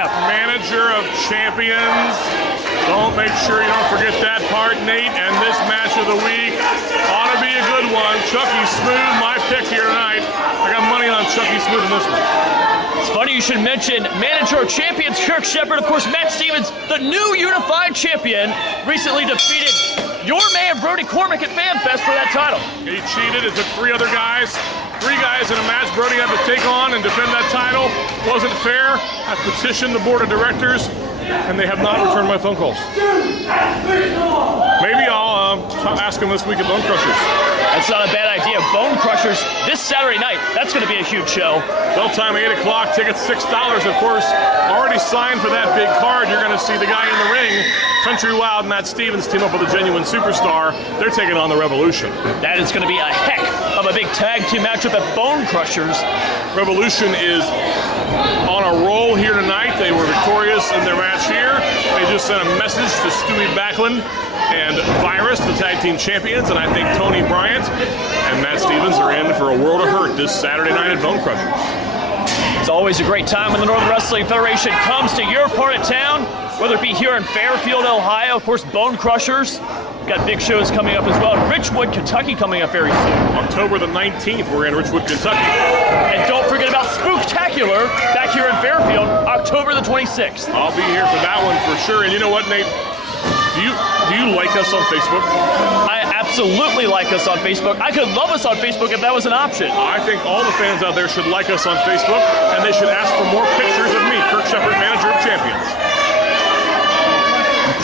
NWF. Manager of Champions. Make sure you don't forget that part, Nate. And this match of the week ought to be a good one. Chucky Smooth, my pick here tonight. I got money on Chucky Smooth in this one. It's funny you should mention Manager of Champions Kirk Shepard. Of course, Matt Stevens, the new unified champion, recently defeated your man Brody Cormack at FanFest for that title. He cheated. It took three guys in a match Brody had to take on and defend that title. Wasn't fair. I petitioned the board of directors, and they have not returned my phone calls. Maybe I'll ask them this week at Bonekrushers. That's not a bad idea. Bonekrushers this Saturday night. That's going to be a huge show. Bell time 8 o'clock. Tickets $6. Of course, already signed for that big card. You're going to see the guy in the ring, Country Wild Matt Stevens, team up with a genuine superstar. They're taking on the Revolution. That is going to be a heck of a big tag team matchup at Bonekrushers. Revolution is on a roll here tonight. They were victorious in their match here. They just sent a message to Stewie Backlund and Virus, the tag team champions, and I think Tony Bryant and Matt Stevens are in for a world of hurt this Saturday night at Bonekrushers. It's always a great time when the Northern Wrestling Federation comes to your part of town, whether it be here in Fairfield, Ohio, of course, Bonekrushers. Got big shows coming up as well. Richwood, Kentucky coming up very soon. October the 19th, we're in Richwood, Kentucky. And don't forget about Spooktacular back here in Fairfield, October the 26th. I'll be here for that one for sure. And you know what, Nate? Do you like us on Facebook? I absolutely like us on Facebook. I could love us on Facebook if that was an option. I think all the fans out there should like us on Facebook, and they should ask for more pictures of me, Kirk Shepard, Manager of Champions.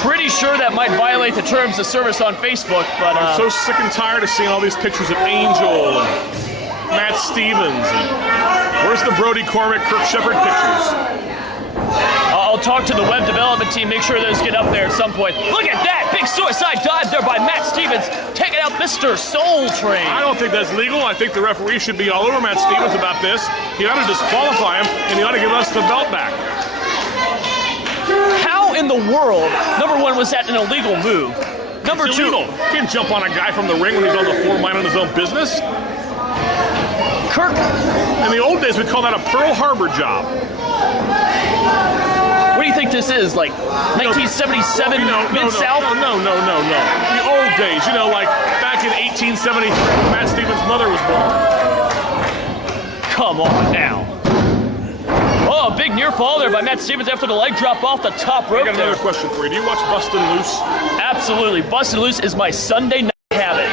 Pretty sure that might violate the terms of service on Facebook, but I'm so sick and tired of seeing all these pictures of Angel and Matt Stevens. Where's the Brody Cormack, Kirk Shepard pictures? I'll talk to the web development team, make sure those get up there at some point. Look at that! Big suicide dive there by Matt Stevens, taking out Mr. Soul Train. I don't think that's legal. I think the referee should be all over Matt Stevens about this. He ought to disqualify him, and he ought to give us the belt back. How in the world, number one, was that an illegal move? Number It's two, illegal. You can't jump on a guy from the ring when he's on the floor minding his own business. Kirk. In the old days, we call that a Pearl Harbor job. What do you think this is, like 1977 Mid-South? No. The old days, like back in 1873 when Matt Stevens' mother was born. Come on now. Oh, a big near fall there by Matt Stevens after the leg drop off the top rope. I got another question for you. Do you watch Bustin' Loose? Absolutely. Bustin' Loose is my Sunday night habit.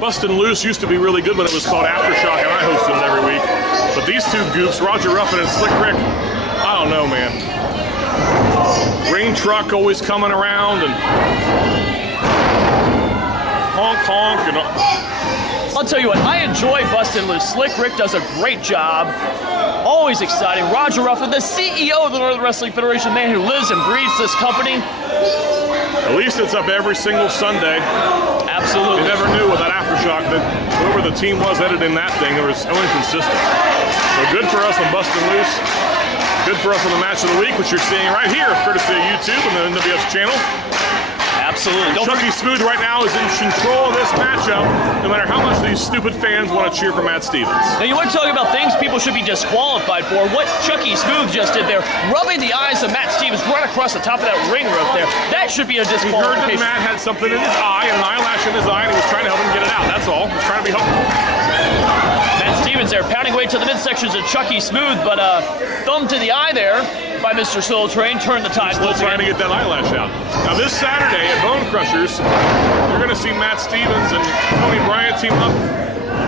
Bustin' Loose used to be really good when it was called Aftershock, and I hosted it every week. But these two goofs, Roger Ruffin and Slick Rick, I don't know, man. Ring truck always coming around and honk and I'll tell you what, I enjoy Bustin' Loose. Slick Rick does a great job. Always exciting. Roger Ruffin, the CEO of the Northern Wrestling Federation, man who lives and breathes this company. At least it's up every single Sunday. Absolutely. You never knew with that Aftershock that whoever the team was editing that thing, it was so inconsistent. So good for us on Bustin' Loose. Good for us on the Match of the Week, which you're seeing right here, courtesy of YouTube and the NWF channel. Absolutely. Chucky Smooth right now is in control of this matchup, no matter how much these stupid fans want to cheer for Matt Stevens. Now, you want to talk about things people should be disqualified for. What Chucky Smooth just did there, rubbing the eyes of Matt Stevens right across the top of that ring rope there, that should be a He disqualification. heard that Matt had something in his eye, an eyelash in his eye, and he was trying to help him get it out. That's all. He was trying to be helpful. Matt Stevens there, pounding away to the midsections of Chucky Smooth, but thumb to the eye there by Mr. Soul Train, turned the tide. Still trying to get that eyelash out. Now this Saturday at Bonekrushers, you're going to see Matt Stevens and Tony Bryant team up.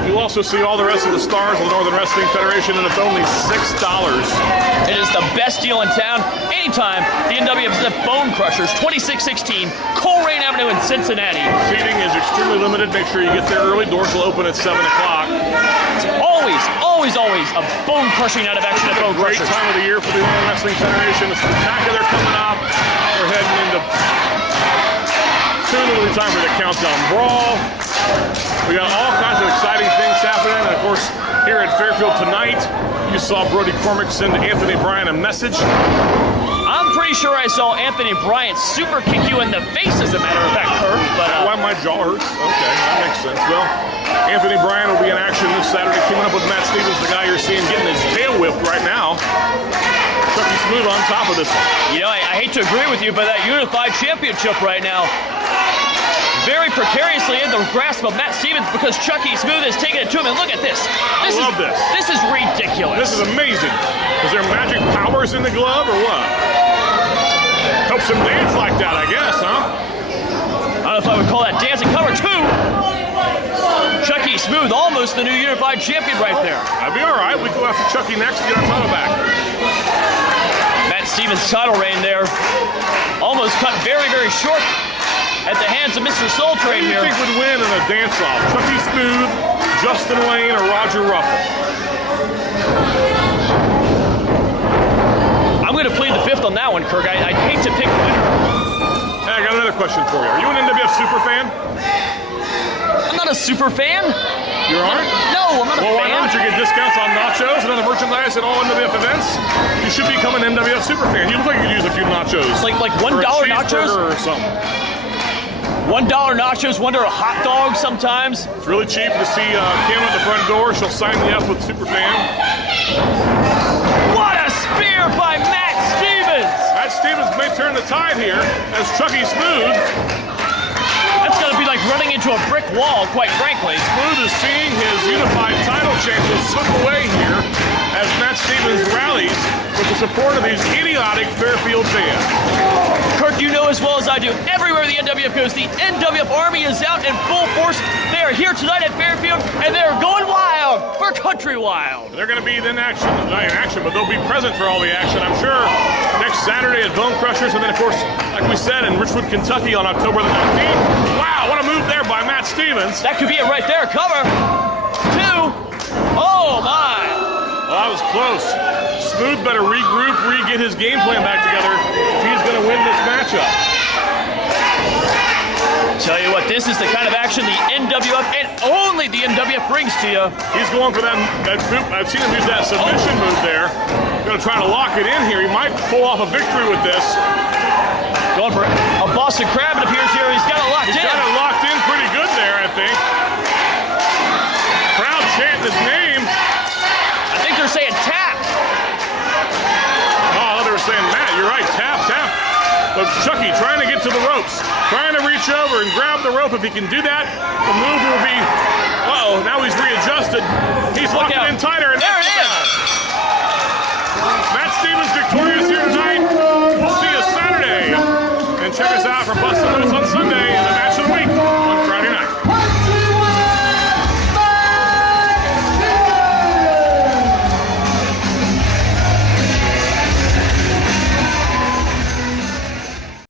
You'll also see all the rest of the stars of the Northern Wrestling Federation, and it's only $6. It is the best deal in town. Anytime the NWF is at Bonekrushers, 2616 Coleraine Avenue in Cincinnati. Seating is extremely limited. Make sure you get there early. Doors will open at 7 o'clock. It's always a bone-crushing night of action at Great Bonekrushers. time of the year for the Northern Wrestling Federation. The spectacular coming up. We're heading into soon it'll be time for the Countdown Brawl. We got all kinds of exciting things happening. And of course, here at Fairfield tonight, you saw Brody Cormack send Anthony Bryant a message. I'm pretty sure I saw Anthony Bryant super kick you in the face, as a matter of fact, Kirk. But Why my jaw hurts? Okay, that makes sense. Well, Anthony Bryant will be in action this Saturday, teaming up with Matt Stevens, the guy you're seeing getting his tail whipped right now. Chucky Smooth on top of this one. You know, I hate to agree with you, but that unified championship right now, very precariously in the grasp of Matt Stevens because Chucky Smooth has taken it to him. And look at this. I love this. This is ridiculous. This is amazing. Is there magic powers in the glove or what? Helps him dance like that, I guess, huh? I don't know if I would call that dancing. Cover 2. Chucky Smooth, almost the new unified champion right there. That'd be all right. We go after Chucky next to get our title back. Matt Stevens' title reign there almost cut very, very short at the hands of Mr. Soul Train here. Who do you think would win in a dance-off? Chucky Smooth, Justin Lane, or Roger Ruffin? I'm going to plead the fifth on that one, Kirk. I'd hate to pick a winner. Hey, I got another question for you. Are you an NWF super fan? I'm not a super fan. You aren't? No, I'm not a fan. Well, why not? You get discounts on nachos and other merchandise at all NWF events. You should become an NWF super fan. You look like you could use a few nachos. Like $1 or a nachos? or something. $1 nachos, $1 hot dogs sometimes. It's really cheap to see Kim at the front door. She'll sign me up with Superfan. What a spear by Matt Stevens! Matt Stevens may turn the tide here as Chucky Smooth. That's going to be like running into a brick wall, quite frankly. Smooth is seeing his unified title chances slip away here as Matt Stevens rallies with the support of these idiotic Fairfield fans. Kirk, you know as well as I do, everywhere the NWF goes, the NWF Army is out in full force. They are here tonight at Fairfield, and they are going wild for Country Wild. They're going to be in action, not in action, but they'll be present for all the action, I'm sure, next Saturday at Bonekrushers, and then, of course, like we said, in Richwood, Kentucky on October the 19th. Wow, what a move there by Matt Stevens. That could be it right there. Cover 2. Oh, my. Well, that was close. Smooth better regroup, get his game plan back together if he's going to win this matchup. Tell you what, this is the kind of action the NWF and only the NWF brings to you. He's going for that move. I've seen him use that submission move there. Going to try to lock it in here. He might pull off a victory with this. Going for a Boston Crab, it appears here. He's got it locked in. He's got it locked in pretty good there, I think. Crowd chanting his name. I think they're saying tap. Oh, I thought they were saying Matt. You're right. Tap, tap. But Chucky trying to get to the ropes. Trying to reach over and grab the rope. If he can do that, the move will be... Uh-oh,